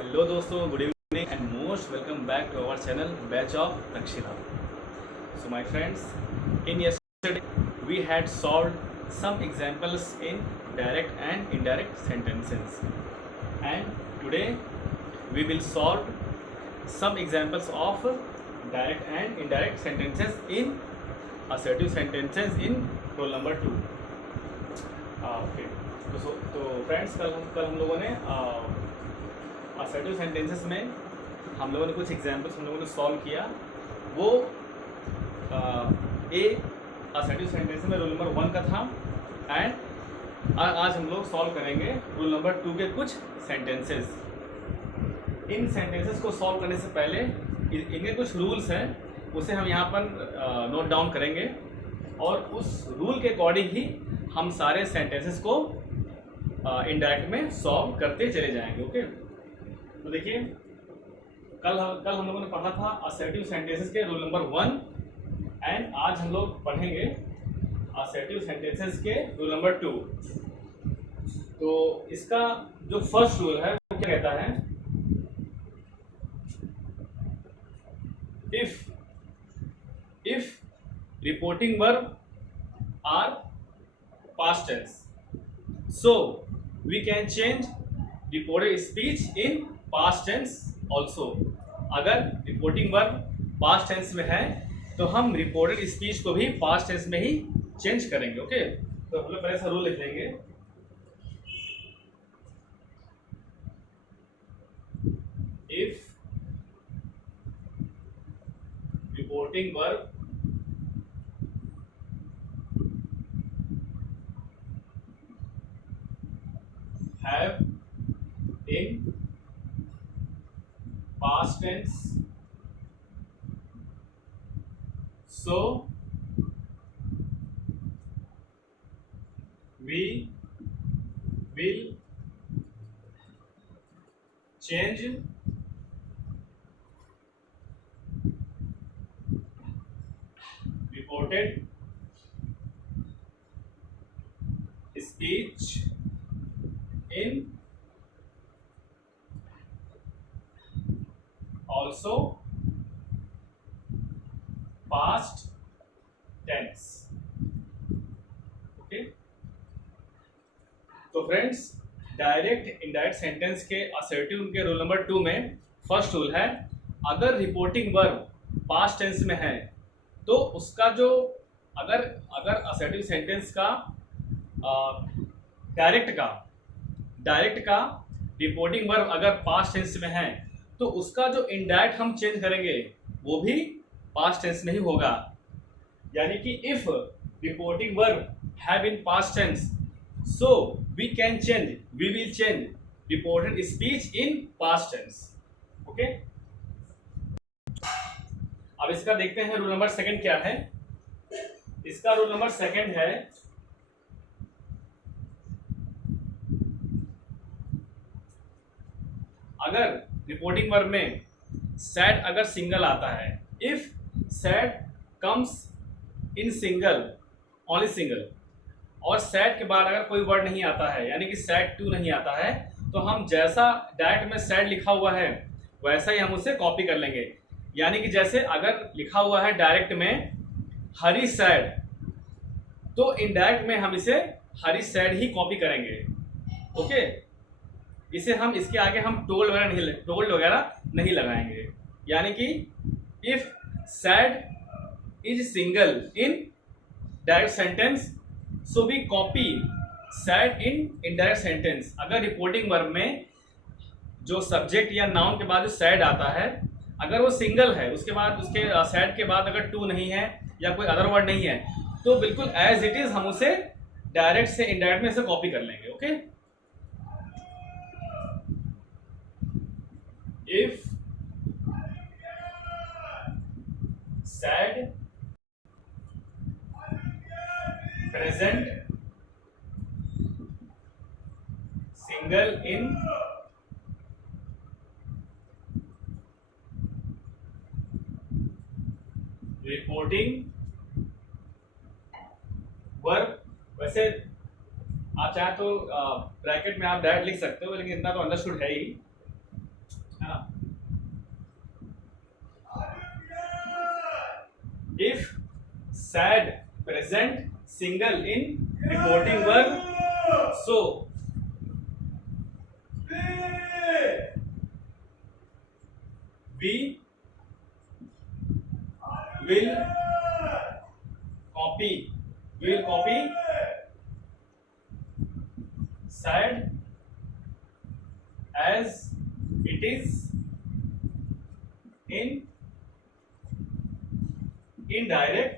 Hello दोस्तों, good evening and most welcome back to our channel batch of Takshashila. So my friends, in yesterday we had solved some examples in direct and indirect sentences, and today we will solve some examples of direct and indirect sentences in assertive sentences in roll number 2. Okay, तो friends कल हम लोगों ने assertive sentences में हम लोगों ने कुछ एग्जांपल्स हम लोगों ने सॉल्व किया. वो ए असर्टिव सेंटेंस में रूल नंबर 1 का था, एंड आज हम लोग सॉल्व करेंगे रूल नंबर 2 के कुछ सेंटेंसेस. इन सेंटेंसेस को सॉल्व करने से पहले इनके कुछ रूल्स हैं, उसे हम यहाँ पर नोट डाउन करेंगे और उस रूल के अकॉर्डिंग ही हम सारे सेंटेंसेस को इनडायरेक्ट में सॉल्व करते चले जाएंगे. ओके, तो देखिए कल हम लोगों ने पढ़ा था असर्टिव सेंटेंसेस के रूल नंबर 1, एंड आज हम लोग पढ़ेंगे असर्टिव सेंटेंसेस के रूल नंबर 2. तो इसका जो फर्स्ट रूल है वो क्या कहता है, if reporting verb are past tense, so we can change reported speech in past tense also. अगर रिपोर्टिंग वर्ब past tense में है तो हम रिपोर्टेड स्पीच को भी past tense में ही चेंज करेंगे. ओके, तो हम लोग पहले से रूल लिख लेंगे. If reporting verb have in past tense, so we will change reported speech in also past tense. Okay, तो फ्रेंड्स डायरेक्ट इनडायरेक्ट सेंटेंस के असर्टिव के रूल नंबर 2 में फर्स्ट रूल है, अगर रिपोर्टिंग वर्ब पास्ट टेंस में है तो उसका जो अगर असर्टिव सेंटेंस का डायरेक्ट का रिपोर्टिंग वर्ब अगर पास्ट टेंस में है तो उसका जो इनडायरेक्ट हम चेंज करेंगे वो भी पास्ट टेंस में ही होगा. यानी कि if reporting verb have in past tense, so we will change reported speech in past tense. Okay, अब इसका देखते हैं रूल नंबर 2 क्या है. इसका रूल नंबर 2 है, अगर रिपोर्टिंग वर्ब में सैड अगर सिंगल आता है, if sad comes in single, only single, और सैड के बाद अगर कोई वर्ड नहीं आता है, यानी कि सैड 2 नहीं आता है, तो हम जैसा डायरेक्ट में सैड लिखा हुआ है वैसा ही हम उसे कॉपी कर लेंगे. यानी कि जैसे अगर लिखा हुआ है डायरेक्ट में हरी सैड, तो इनडायरेक्ट में हम इसे हरी सैड ही कॉपी करेंगे. ओके, इसे हम इसके आगे हम टोल्ड वगैरह नहीं लगाएंगे. यानी कि if said is single in direct sentence, so we copy said in indirect sentence. अगर रिपोर्टिंग वर्ब में जो सब्जेक्ट या नाउन के बाद जो सैड आता है, अगर वो सिंगल है, उसके बाद उसके सैड के बाद अगर 2 नहीं है या कोई अदर वर्ड नहीं है, तो बिल्कुल एज इट इज हम उसे डायरेक्ट से इनडायरेक्ट में से कॉपी कर लेंगे. Okay, if sad present single in reporting verb, वैसे आप चाहे तो ब्रैकेट में आप डायरेक्ट लिख सकते हो, लेकिन इतना तो अंडरस्टूड है ही. है ना। If said present single in reporting verb, so we will copy sad as it is in indirect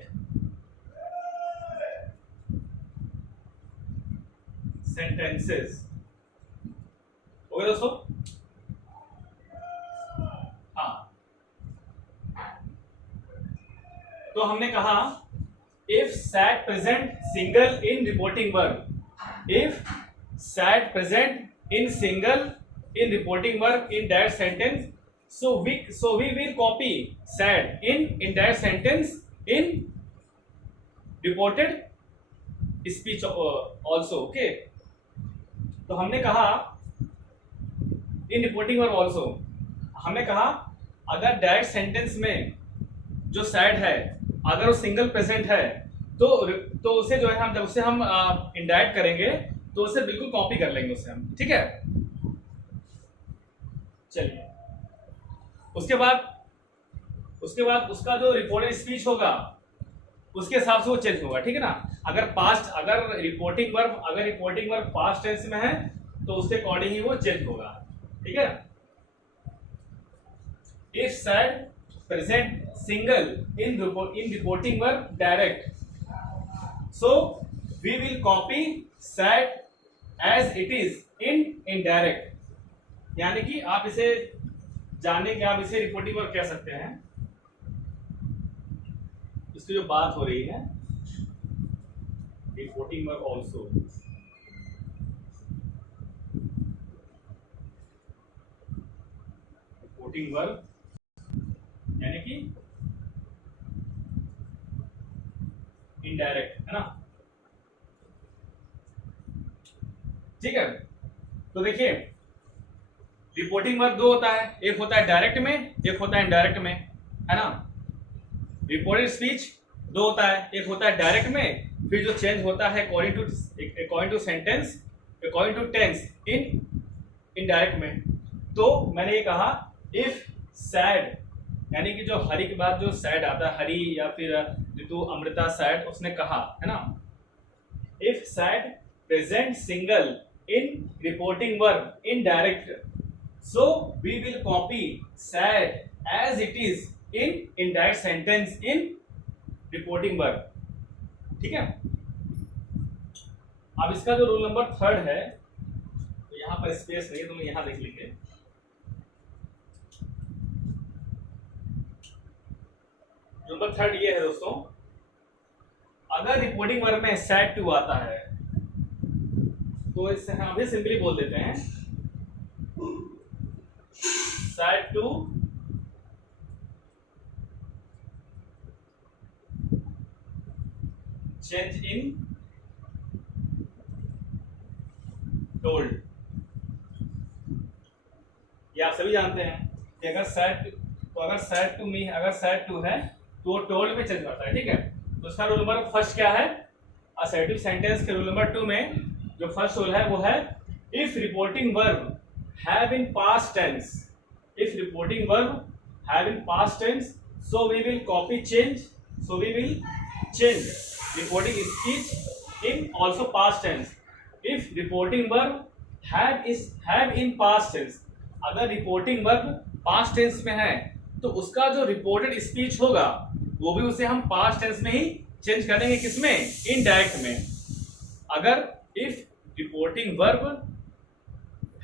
sentences। Okay दोस्तों, हाँ, तो हमने कहा if said present single in reporting verb, if said present in single in reporting verb in that sentence, so we will copy sad in that sentence in reported speech also। okay, तो हमने कहा इन reporting verb also, हमने कहा अगर direct sentence में जो sad है अगर वो सिंगल प्रेजेंट है तो उसे जो है हम जब उसे हम इनडायरेक्ट करेंगे तो उसे बिल्कुल कॉपी कर लेंगे उसे हम, ठीक है। चलिए, उसके बाद उसका जो रिपोर्टेड स्पीच होगा उसके हिसाब से वो चेंज होगा, ठीक है ना। अगर रिपोर्टिंग वर्ब पास्ट टेंस में है तो उसके अकॉर्डिंग ही वो चेंज होगा, ठीक है। If said present single in reporting verb direct, so we will copy said as it is in indirect. यानी कि आप इसे जानेंगे, आप इसे रिपोर्टिंग वर्ब कह सकते हैं। इसकी जो बात हो रही है reporting verb also, reporting verb यानी कि इनडायरेक्ट, है ना। ठीक है, तो देखिए रिपोर्टिंग वर्ब दो होता है, एक होता है डायरेक्ट में, एक होता है इनडायरेक्ट में, है ना। रिपोर्टेड स्पीच दो होता है, एक होता है डायरेक्ट में, फिर जो चेंज होता है according to sentence, according to tense in indirect में। तो मैंने ये कहा इफ सैड, यानी कि जो हरी के बाद जो सैड आता है, हरी या फिर ऋतु अमृता सैड, उसने कहा है ना, if said present single in reporting verb in direct, so we will copy sad as it is in indirect sentence in reporting verb, ठीक है। अब इसका जो रूल नंबर 3 है, तो यहां पर स्पेस नहीं है तो मैं यहां लिख लेंगे। नंबर 3 ये है दोस्तों, अगर रिपोर्टिंग वर्ब में sad to आता है तो इसे हम अभी सिंपली बोल देते हैं sad to change in told। ये आप सभी जानते हैं कि अगर sad to me, अगर sad to है तो वो told में चेंज करता है, ठीक है। तो उसका रूल नंबर फर्स्ट क्या है, असर्टिव सेंटेंस के रूल नंबर 2 में जो फर्स्ट रूल है वो है if reporting verb have in past tense, if reporting verb have in past tense, so we will change reporting speech in also past tense। if reporting verb have in past tense, अगर reporting verb past tense में है तो उसका जो reported speech होगा वो भी उसे हम past tense में ही चेंज करेंगे, किसमें, indirect में। अगर if reporting verb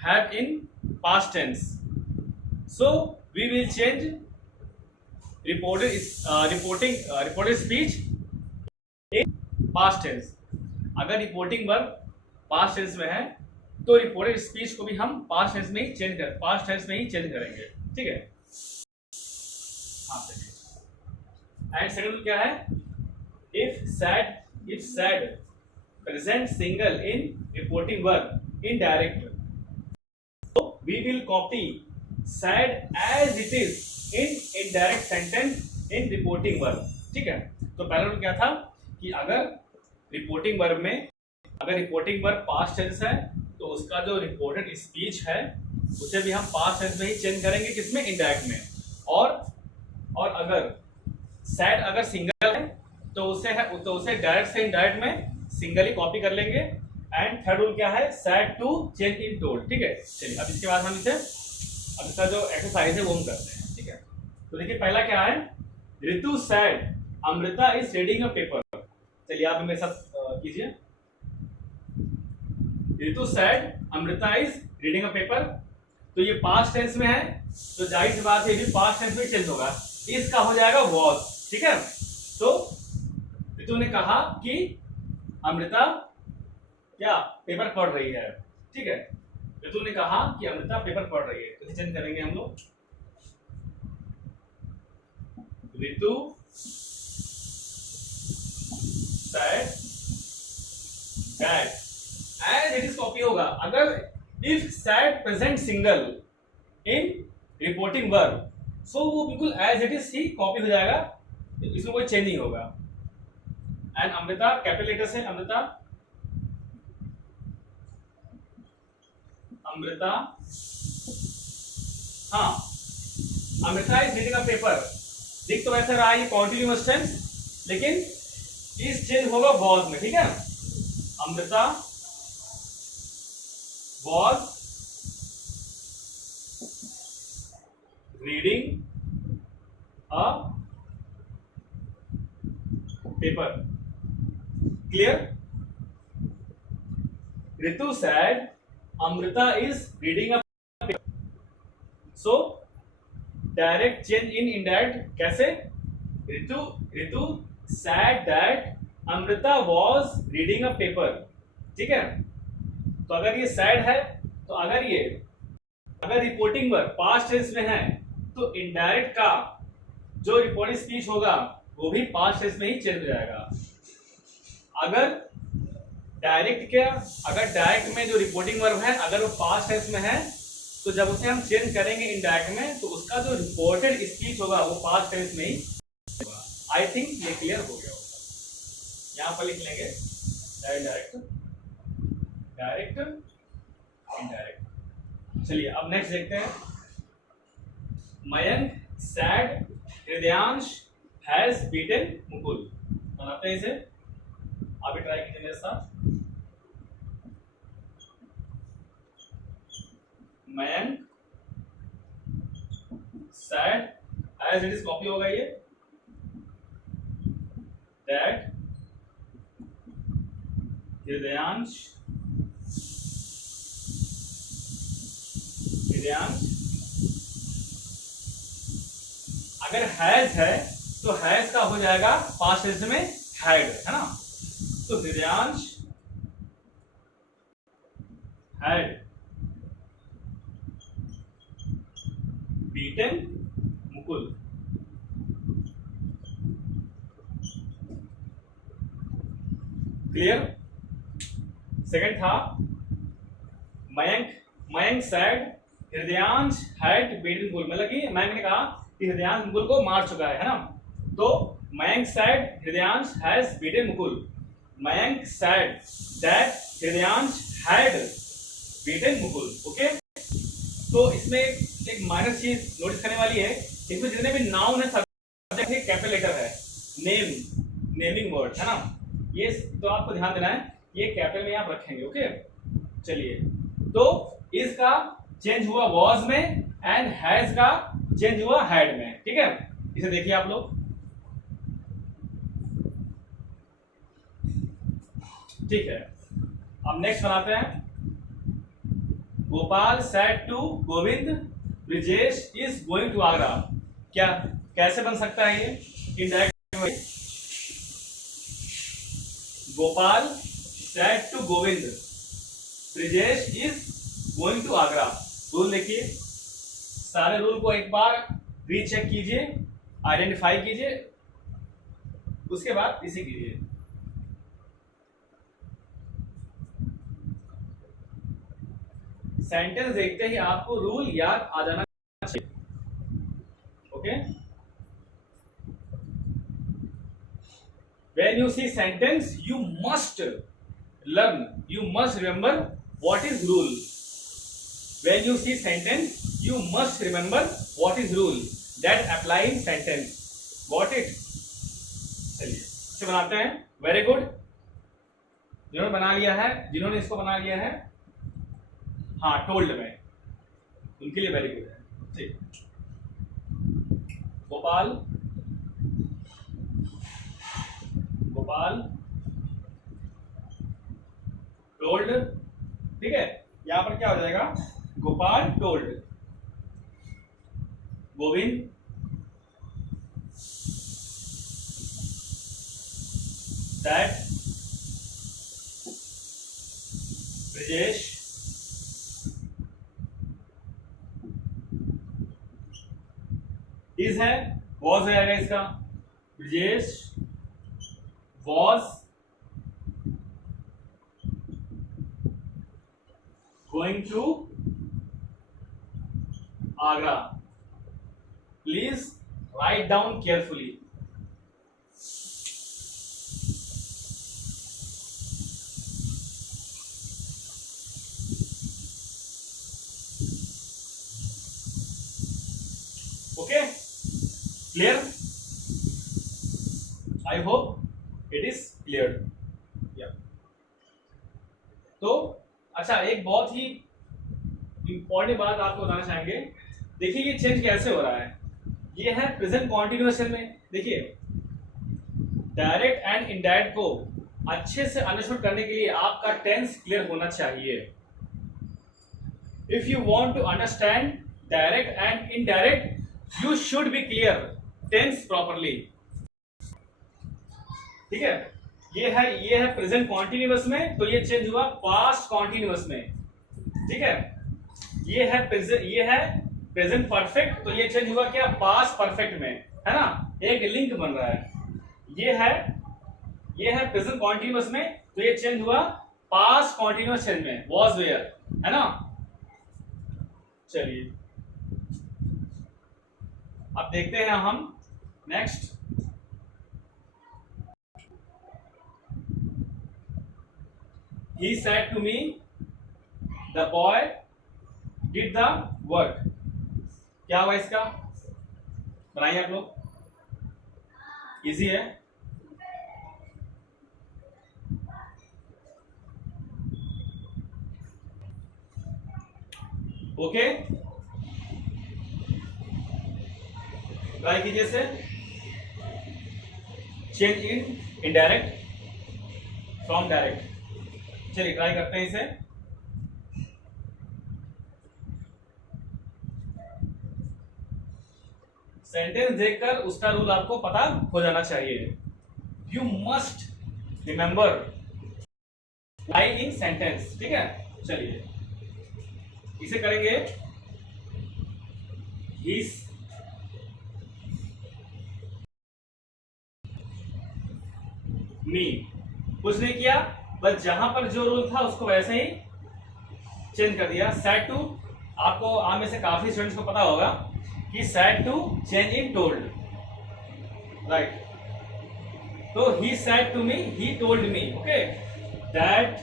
have in past tense, so we will change reported speech in past tense। अगर रिपोर्टिंग वर्ब पास्ट टेंस में है तो रिपोर्टेड स्पीच को भी हम पास्ट टेंस में ही चेंज करेंगे, ठीक है। हाँ, एंड सेकंड क्या है, if said present single in reporting verb in direct, so we will copy said as it is in indirect sentence in reporting verb। ठीक है, तो पहला रूल क्या था कि अगर रिपोर्टिंग वर्ब पास्ट टेंस है तो उसका जो रिपोर्टेड स्पीच है उसे भी हम पास्ट टेंस में ही चेंज करेंगे, किसमें, इनडायरेक्ट में। और अगर सैड अगर सिंगल है तो उसे डायरेक्ट से इनडायरेक्ट में सिंगल ही कॉपी कर लेंगे। एंड थर्ड रूल क्या है, said to change in told. ठीक है, चलिए अब इसके बाद हम अब इसका जो एक्सरसाइज है वो हम करते हैं। ठीक है, तो देखिए पहला क्या है, Ritu said Amrita is reading a paper. चलिए आप मेरे साथ कीजिए, Ritu said Amrita is reading a paper. तो ये पास्ट टेंस में है तो जाहिर सी बात है ये भी पास्ट टेंस में चेंज होगा, इसका हो जाएगा वॉज। ठीक है, तो ऋतु ने कहा कि अमृता क्या पेपर पढ़ रही है। ठीक है, ऋतु ने कहा कि अमृता पेपर पढ़ रही है, तो चेंज करेंगे हम लोग, ऋतु said that as it is copy होगा। अगर if said present single in reporting verb so वो बिल्कुल as it is he copy हो जाएगा, इसमें कोई चेंज नहीं होगा। एंड अमृता कैपिटल लेटर से अमृता हाँ Amrita is reading a paper, दिख तो वैसे रहा है ये कॉन्टिन्यूअस टेंस लेकिन इस चेंज होगा वॉज में। ठीक है, Amrita was reading a paper. Clear, Ritu said Amrita is reading a paper. So direct change in indirect कैसे, ऋतु said that Amrita was reading a paper। ठीक है, तो अगर ये sad है तो अगर रिपोर्टिंग वर्ब पास्ट टेंस में है तो इनडायरेक्ट का जो रिपोर्टिंग स्पीच होगा वो भी पास्ट टेंस में ही चेंज हो जाएगा। अगर डायरेक्ट में जो रिपोर्टिंग वर्ब है अगर वो पास्ट टेंस में है तो जब उसे हम चेंज करेंगे इनडायरेक्ट में तो उसका जो रिपोर्टेड स्पीच होगा वो पास्ट टेंस में ही होगा। आई थिंक ये क्लियर हो गया होगा। यहां पर लिख लेंगे डायरेक्ट इनडायरेक्ट। चलिए अब नेक्स्ट देखते हैं, Mayank said Hridyansh has beaten Mukul. बनाते हैं इसे, आप भी ट्राई कीजिए मेरे साथ। Mayank said as it is copy होगा ये, दैट हृदयांश अगर हैज है तो हैज का हो जाएगा पास्ट टेंस में हैड, है ना। तो Hridayansh had beaten Mukul. Clear, second था Mayank said Hridayansh had beaten Mukul, मतलब कि मयंक ने कहा कि हृदयांश मुकुल को मार चुका है ना। तो Mayank said Hridyansh has beaten Mukul, Mayank sad that Hridayansh had beaten Mukul. Okay, तो इसमें एक माइनर चीज नोटिस करने वाली है, इसमें जितने भी नाउन है सब्जेक्ट है कैपिटल लेटर है, नेमिंग वर्ड है ना, ये तो आपको ध्यान देना है, ये कैपिटल में आप रखेंगे। ओके, चलिए तो इसका चेंज हुआ वॉज में एंड हैज का चेंज हुआ हैड में। ठीक है, इसे देखिए आप लोग। ठीक है, अब नेक्स्ट बनाते हैं, Gopal said to Govind Brijesh is going to Agra. क्या कैसे बन सकता है ये इनडायरेक्ट में, Gopal said to Govind Brijesh is going to Agra. Rule देखिए, सारे रूल को एक बार रीचेक कीजिए, आइडेंटिफाई कीजिए, उसके बाद इसे कीजिए। सेंटेंस देखते ही आपको रूल याद आ जाना okay, when you see sentence you must learn, you must remember what is rule. When you see sentence you must remember what is rule that apply in sentence. Got it? चलिए इसे बनाते हैं. Very good. जिन्होंने बना लिया है, जिन्होंने इसको बना लिया है, हाँ टोल्ड में, उनके लिए वेरी गुड है. ठीक. गोपाल, गोपाल टोल्ड. ठीक है, यहां पर क्या हो जाएगा? Gopal told. Govind, that Brijesh is है, वॉज हो जाएगा इसका. Brijesh was going to Agra. Please write down carefully. Okay, clear? I hope it is clear. तो अच्छा, एक बहुत ही इंपॉर्टेंट बात आपको बताना चाहेंगे. देखिए ये चेंज कैसे हो रहा है. ये है प्रेजेंट कॉन्टिन्यूस में. देखिए डायरेक्ट एंड इनडायरेक्ट को अच्छे से अंडरस्टैंड करने के लिए आपका टेंस क्लियर होना चाहिए. If you want to understand direct and indirect you should be clear tense properly. ठीक है, ये है प्रेजेंट कॉन्टिन्यूअस में, तो ये चेंज हुआ पास्ट कॉन्टिन्यूअस में. ठीक है, ये है प्रेजेंट परफेक्ट, तो ये चेंज हुआ क्या? पास्ट परफेक्ट में, है ना? एक लिंक बन रहा है. ये है प्रेजेंट कॉन्टिन्यूअस में, तो ये चेंज हुआ पास्ट कॉन्टिन्यूअस चेंज में, वॉज वेयर, है ना? चलिए अब देखते हैं हम next. He said to me, the boy did the work. क्या हुआ इसका? बनाइए आप लोग, इजी है. ओके, ट्राई कीजिए से. Change in indirect from direct. चलिए ट्राई करते हैं इसे. सेंटेंस देखकर उसका रूल आपको पता हो जाना चाहिए. You must remember lie in sentence. ठीक है, चलिए इसे करेंगे. His मी, कुछ नहीं किया, बस जहां पर जो रूल था उसको वैसे ही चेंज कर दिया. सेड टू, आपको आप में से काफी स्टूडेंट्स को पता होगा कि said to change in told, right? तो he said to me, he told me. Okay, that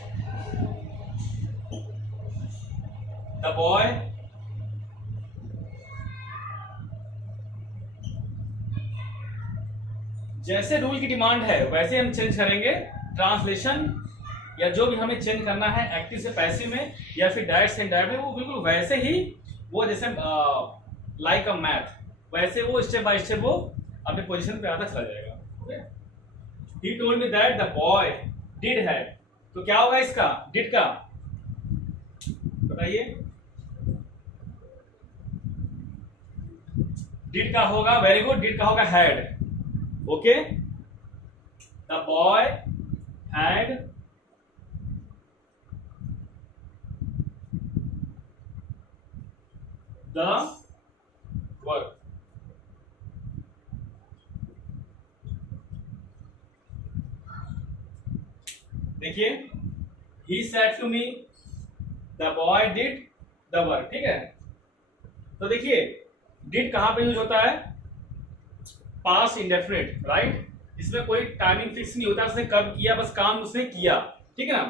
the boy जैसे रूल की डिमांड है वैसे हम चेंज करेंगे. ट्रांसलेशन या जो भी हमें चेंज करना है एक्टिव से पैसिव में या फिर डायरेक्ट से इनडायरेक्ट में, वो बिल्कुल वैसे ही, वो जैसे लाइक अ मैथ, वैसे वो स्टेप बाय स्टेप वो अपने पोजीशन पे आता चला जाएगा. ही told me that the boy did है, तो क्या होगा इसका? डिड का बताइए. डिड का होगा, वेरी गुड, डिड का होगा had. Okay, the boy had the work. देखिए, he said to me, the boy did the work. ठीक है, तो देखिए डिड कहाँ पे यूज होता है? Past indefinite, right. इसमें कोई टाइमिंग फिक्स नहीं होता, उसने कब किया, बस काम उसने किया, ठीक है ना,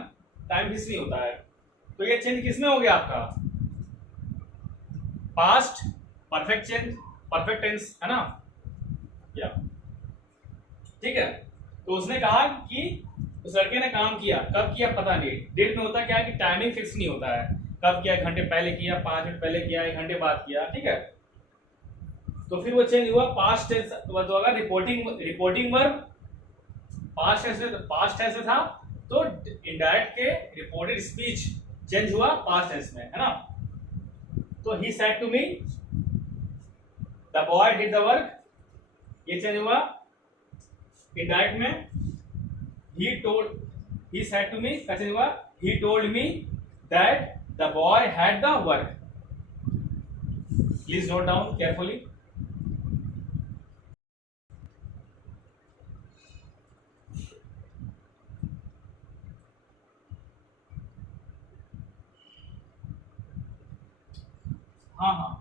टाइम फिक्स नहीं होता है। तो ये चेंज किसमें हो गया आपका? Past perfect change, perfect tense, है ना, या ठीक है। तो उसने कहा कि उस लड़के ने काम किया, कब किया पता नहीं। डेट में होता क्या है कि टाइमिंग फिक्स नहीं होता है, कब किया, 1 घंटे पहले किया, 5 मिनट पहले किया, 1 घंटे बाद किया, ठीक है। तो फिर वो चेंज हुआ पास्ट टेंस, तो अगर रिपोर्टिंग वर्ब पास्ट टेंस में था, तो इनडायरेक्ट के रिपोर्टेड स्पीच चेंज हुआ पास्ट टेंस में, है ना। तो he said to me, the boy did the work, ये चेंज हुआ इनडायरेक्ट में। he said to me, का चेंज हुआ he told me that the boy had the work. Please note down carefully. हाँ हाँ,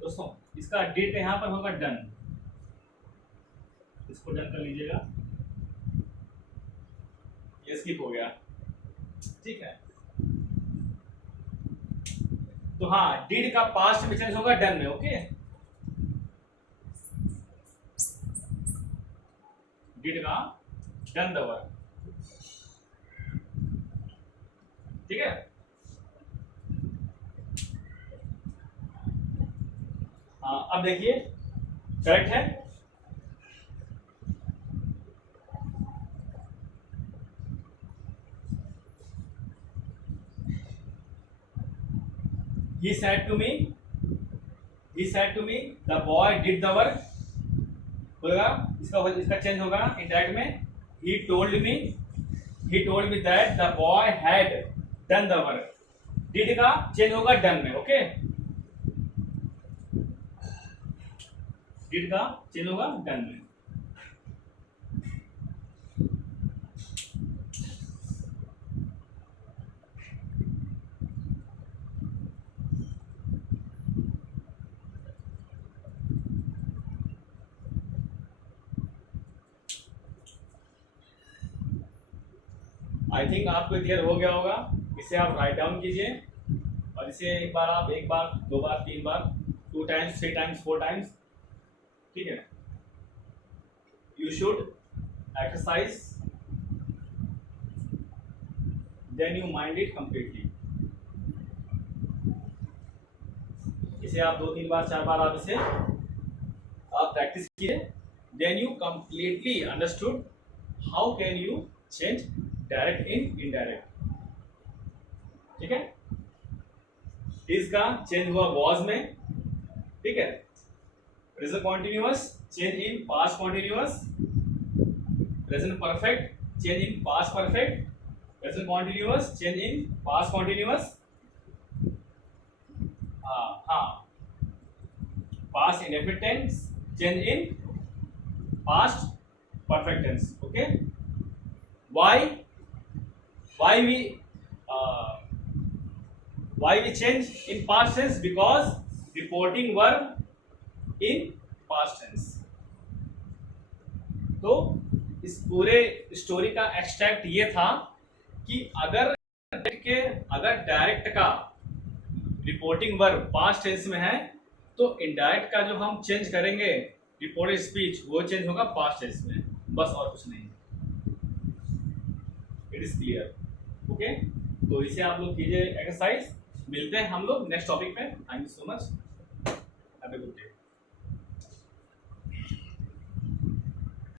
दोस्तों इसका डेट यहां पर होगा डन, इसको डन कर लीजिएगा, ये स्किप हो गया, ठीक है। तो हाँ, डिड का पास्ट में चेंज होगा डन में, ओके। डिड का डन द वर्क, ठीक है। हाँ, अब देखिए करेक्ट है। He said to me, the boy did the work, होगा, इसका चेंज होगा इंडायरेक्ट में। he told me that the boy had done the work, did का चेंज होगा डन में, ओके। did का चेंज होगा डन में। आई थिंक आपको क्लियर हो गया होगा। इसे आप राइट डाउन कीजिए और इसे एक बार 2 बार 3 बार 2 टाइम्स 3 टाइम्स 4 टाइम्स, ठीक है। You should exercise, then you mind it completely. इसे आप 2-3 बार 4 बार आप प्रैक्टिस कीजिए, then you completely understood how can you change direct in indirect, ठीक है। इसका चेंज हुआ वॉज में, ठीक है। Present continuous change in past continuous, present perfect change in past perfect, present continuous change in past continuous, हाँ, past indefinite tense change in past perfect tense, okay. why we change in past tense? Because reporting verb in past tense. तो इस पूरे story का extract ये था कि अगर direct का रिपोर्टिंग वर्ब पास्ट टेंस में है, तो इनडायरेक्ट का जो हम चेंज करेंगे रिपोर्टेड स्पीच, वो चेंज होगा पास्ट टेंस में, बस और कुछ नहीं। It is clear, okay. तो इसे आप लोग कीजिए एक्सरसाइज। मिलते हैं हम लोग नेक्स्ट टॉपिक में। Thank you so much, have a good day.